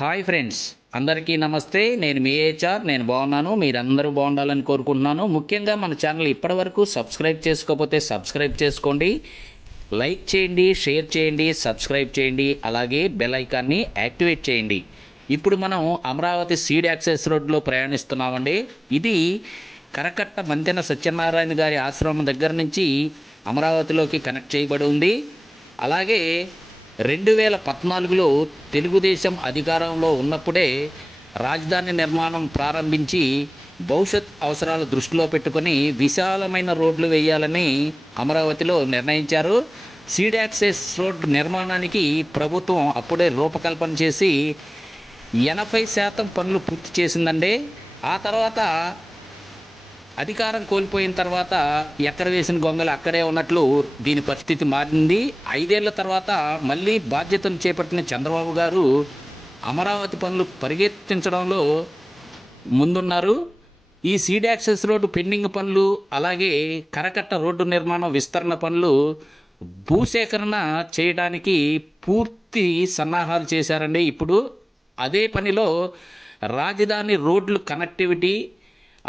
Hi friends అందరికీ నమస్తే. నేను మీ హెచ్ఆర్ నేను బాగున్నాను మీరందరూ బాగుండాలని కోరుకుంటున్నాను. ముఖ్యంగా మన ఛానల్ ఇప్పటివరకు సబ్స్క్రైబ్ చేసుకోకపోతే సబ్స్క్రైబ్ చేసుకోండి లైక్ చేయండి షేర్ చేయండి సబ్స్క్రైబ్ చేయండి అలాగే బెల్ ఐకాన్ని యాక్టివేట్ చేయండి. ఇప్పుడు మనం అమరావతి సీడ్ యాక్సెస్ రోడ్లో ప్రయాణిస్తున్నామండి. ఇది కరకట్ట మంతెన సత్యనారాయణ గారి ఆశ్రమం దగ్గర నుంచి అమరావతిలోకి కనెక్ట్ చేయబడి ఉంది. అలాగే రెండు వేల పద్నాలుగులో తెలుగుదేశం అధికారంలో ఉన్నప్పుడే రాజధాని నిర్మాణం ప్రారంభించి భవిష్యత్ అవసరాలు దృష్టిలో పెట్టుకొని విశాలమైన రోడ్లు వేయాలని అమరావతిలో నిర్ణయించారు. సీడ్ యాక్సెస్ రోడ్ నిర్మాణానికి ప్రభుత్వం అప్పుడే రూపకల్పన చేసి ఎనభై శాతం పనులు పూర్తి చేసిందండి. ఆ తర్వాత అధికారం కోల్పోయిన తర్వాత ఎక్కడ వేసిన గొంగలు అక్కడే ఉన్నట్లు దీని పరిస్థితి మారింది. ఐదేళ్ళ తర్వాత మళ్ళీ బాధ్యతను చేపట్టిన చంద్రబాబు గారు అమరావతి పనులు పరిగెత్తించడంలో ముందున్నారు. ఈ సీడ్ యాక్సెస్ రోడ్డు పెండింగ్ పనులు అలాగే కరకట్ట రోడ్డు నిర్మాణం విస్తరణ పనులు భూసేకరణ చేయడానికి పూర్తి సన్నాహాలు చేశారండి. ఇప్పుడు అదే పనిలో రాజధాని రోడ్లు కనెక్టివిటీ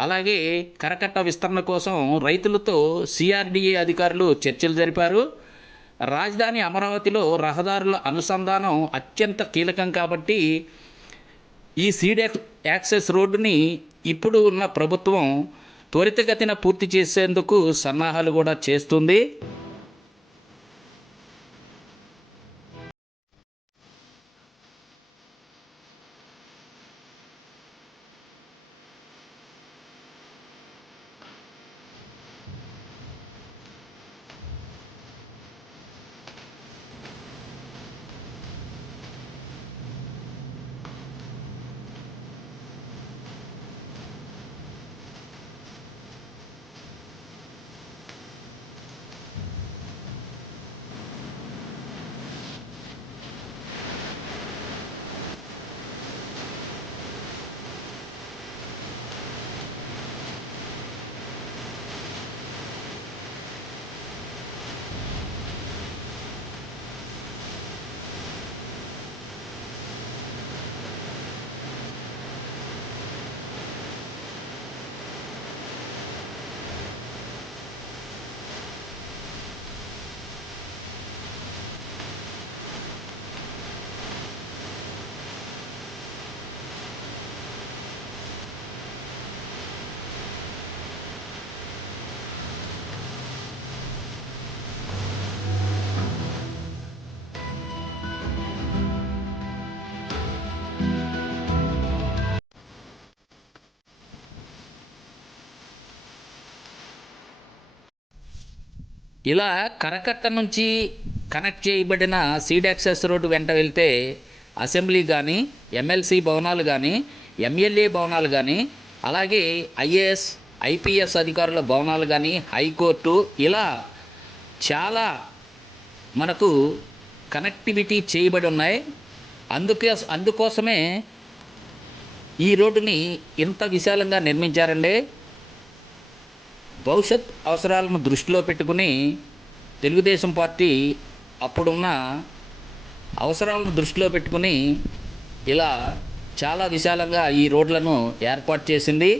అలాగే కరకట్ట విస్తరణ కోసం రైతులతో సిఆర్డిఏ అధికారులు చర్చలు జరిపారు. రాజధాని అమరావతిలో రహదారుల అనుసంధానం అత్యంత కీలకం కాబట్టి ఈ సీడెక్ యాక్సెస్ రోడ్డుని ఇప్పుడు ఉన్న ప్రభుత్వం త్వరితగతిన పూర్తి చేసేందుకు సన్నాహాలు కూడా చేస్తుంది. ఇలా కరకట్ట నుంచి కనెక్ట్ చేయబడిన సీడ్ యాక్సెస్ రోడ్డు వెంట వెళ్తే అసెంబ్లీ కానీ ఎమ్మెల్సీ భవనాలు కానీ ఎమ్మెల్యే భవనాలు కానీ అలాగే ఐఏఎస్ ఐపీఎస్ అధికారుల భవనాలు కానీ హైకోర్టు ఇలా చాలా మనకు కనెక్టివిటీ చేయబడి ఉన్నాయి. అందుకే అందుకోసమే ఈ రోడ్డుని ఇంత విశాలంగా నిర్మించారండి. భవిష్యత్ అవసరాలను దృష్టిలో పెట్టుకుని తెలుగుదేశం పార్టీ అప్పుడున్న అవసరాలను దృష్టిలో పెట్టుకుని ఇలా చాలా విశాలంగా ఈ రోడ్లను ఏర్పాటు చేసింది.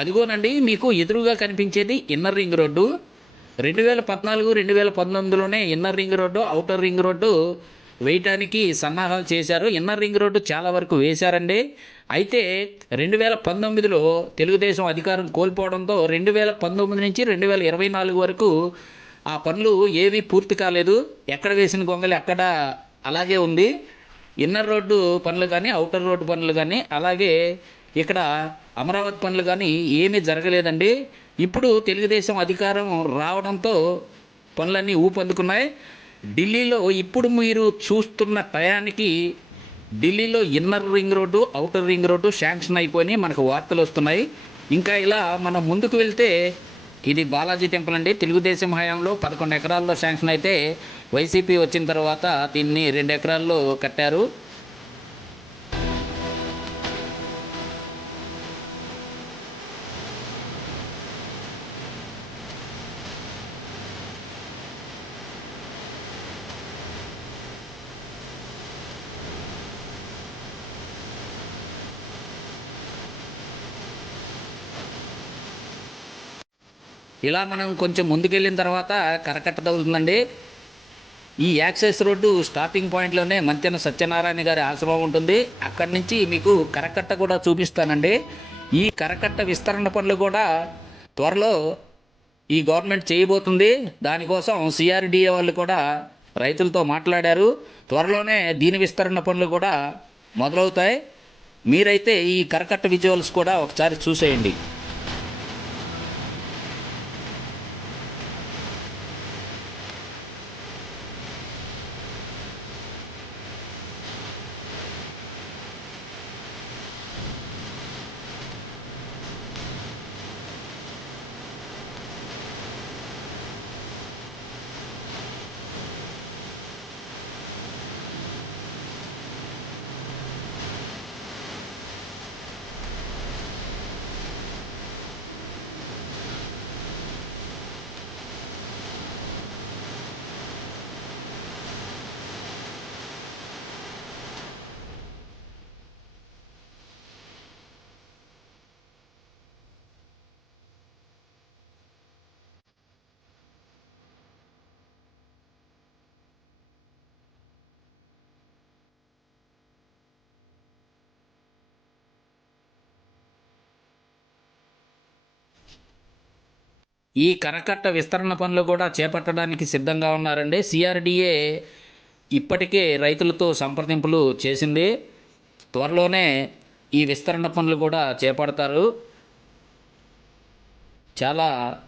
అదిగోనండి మీకు ఎదురుగా కనిపించేది ఇన్నర్ రింగ్ రోడ్డు. రెండు వేల పద్నాలుగు రెండు వేల పంతొమ్మిదిలోనే inner ring road outer ring road వేయటానికి సన్నాహాలు చేశారు. ఇన్నర్ రింగ్ రోడ్డు చాలా వరకు వేశారండి. అయితే రెండు వేల పంతొమ్మిదిలో తెలుగుదేశం అధికారం కోల్పోవడంతో రెండు వేల పంతొమ్మిది నుంచి రెండు వేల ఇరవై నాలుగు వరకు ఆ పనులు ఏమీ పూర్తి కాలేదు. ఎక్కడ వేసిన గొంగలి అక్కడ అలాగే ఉంది. ఇన్నర్ రోడ్డు పనులు కానీ అవుటర్ రోడ్డు పనులు కానీ అలాగే ఇక్కడ అమరావతి పనులు కానీ ఏమీ జరగలేదండి. ఇప్పుడు తెలుగుదేశం అధికారం రావడంతో పనులన్నీ ఊపందుకున్నాయి. ఢిల్లీలో ఇప్పుడు మీరు చూస్తున్న టయానికి ఢిల్లీలో inner ring road outer ring road sanction అయిపోయి మనకు వార్తలు వస్తున్నాయి. ఇంకా ఇలా మనం ముందుకు వెళ్తే ఇది బాలాజీ టెంపుల్ అండి. తెలుగుదేశం హయాంలో పదకొండు ఎకరాల్లో శాంక్షన్ అయితే వైసీపీ వచ్చిన తర్వాత దీన్ని రెండు ఎకరాల్లో కట్టారు. ఇలా మనం కొంచెం ముందుకెళ్ళిన తర్వాత కరకట్ట తగులుతుందండి. ఈ యాక్సెస్ రోడ్డు స్టార్టింగ్ పాయింట్లోనే మంతెన సత్యనారాయణ గారి ఆశ్రమం ఉంటుంది. అక్కడి నుంచి మీకు కరకట్ట కూడా చూపిస్తానండి. ఈ కరకట్ట విస్తరణ పనులు కూడా త్వరలో ఈ గవర్నమెంట్ చేయబోతుంది. దానికోసం సిఆర్డిఏ వాళ్ళు కూడా రైతులతో మాట్లాడారు. త్వరలోనే దీని విస్తరణ పనులు కూడా మొదలవుతాయి. మీరైతే ఈ కరకట్ట విజువల్స్ కూడా ఒకసారి చూసేయండి. ఈ కరకట్ట విస్తరణ పనులు కూడా చేపట్టడానికి సిద్ధంగా ఉన్నారండి. సిఆర్డిఏ ఇప్పటికే రైతులతో సంప్రదింపులు చేసింది. త్వరలోనే ఈ విస్తరణ పనులు కూడా చేపడతారు. చాలా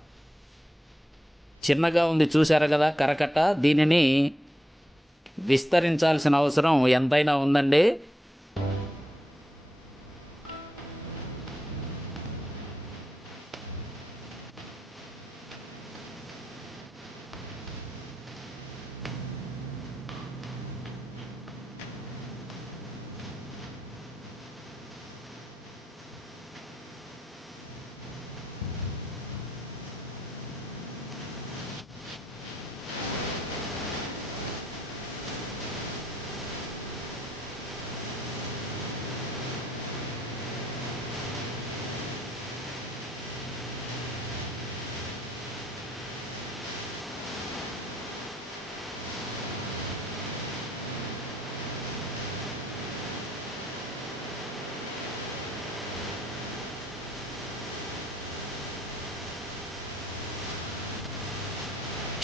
చిన్నగా ఉంది చూశారు కదా కరకట్ట. దీనిని విస్తరించాల్సిన అవసరం ఎంతైనా ఉందండి.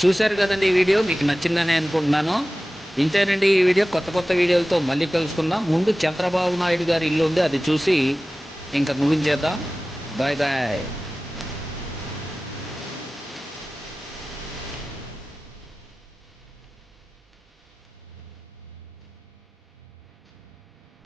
చూశారు కదండి ఈ వీడియో? మీకు నచ్చిందని అనుకుంటున్నాను. ఇంతేనండి ఈ వీడియో. కొత్త కొత్త వీడియోలతో మళ్ళీ కలుసుకుందాం. ముందు చంద్రబాబు నాయుడు గారి ఇల్లు ఉంది. అది చూసి ఇంకా ముగించేద్దాం. Bye bye